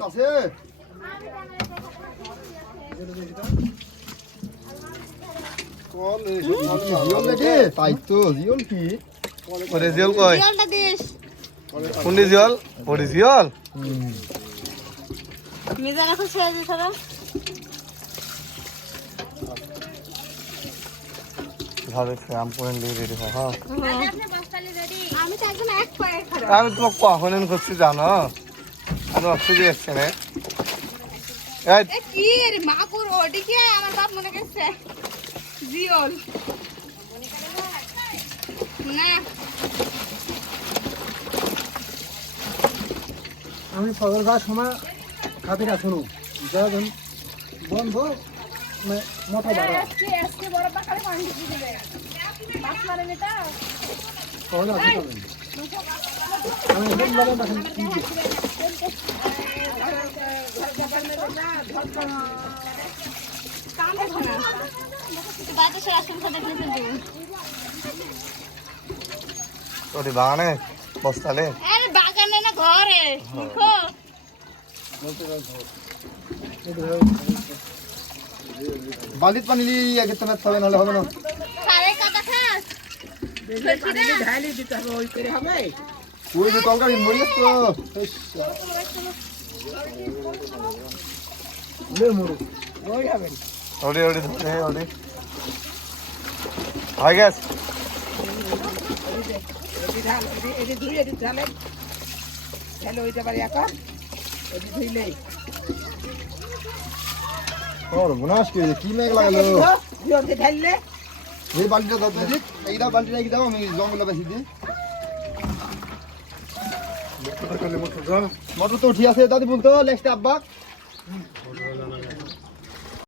আছে জিওল দেখে তাই তো জিওল কি ওরে জিওল কই জিওলটা দিস কোনটি জিওল ওরে জিওল মিজান এখন ছেড়ে দিস না ভাবে কাম করে নিয়ে রেডি হয় হ্যাঁ আমি তো একদম এক পায়ে খারাপ আমি তোমাকে কখন করছি জানো আমি অসুবিধা যাচ্ছে না এই এ কি রে মাকুর ওদিকে আমার বাপ মনে করছে জিওল না আমি সদর গাছ সময় খাতে না শুনো যখন বন্ধ মোটা বাড়া আজকে বড় পাকালে পানি দিবে মাছ মারে বেটা তাহলে আসতে পারবেন আমি হেড বাড়া দেখেন কি কাম দেখো না বাজে সে আসন খাতে ফেলে দেব ওরে বাগানে বস্তালে আরে বাগানে না ঘরে দেখো বালিত পানি নিয়ে আগে তোমার তবে নাহলে হবে না সারে কাটা খাস ঢালি দিতে হবে ওই করে হবে ওই যে তরকারি মরিস তো লে মরু ওই হবে ওরে ওরে ধরে ওরে হয়ে গেছে এটি ঢাল এটি ধুই এটি ঢালে ঢালে ওইটা পারি একা এটি ধুইলেই ওর বুনাস কি মেঘ লাগালো জিওতে ঢাললে এই বালতিটা দাও তো দিক এইটা বালতি রেখে দাও আমি জঙ্গলে বেশি দিই মোটর তো উঠি আছে দাদি বলতো লেক্সটা আব্বা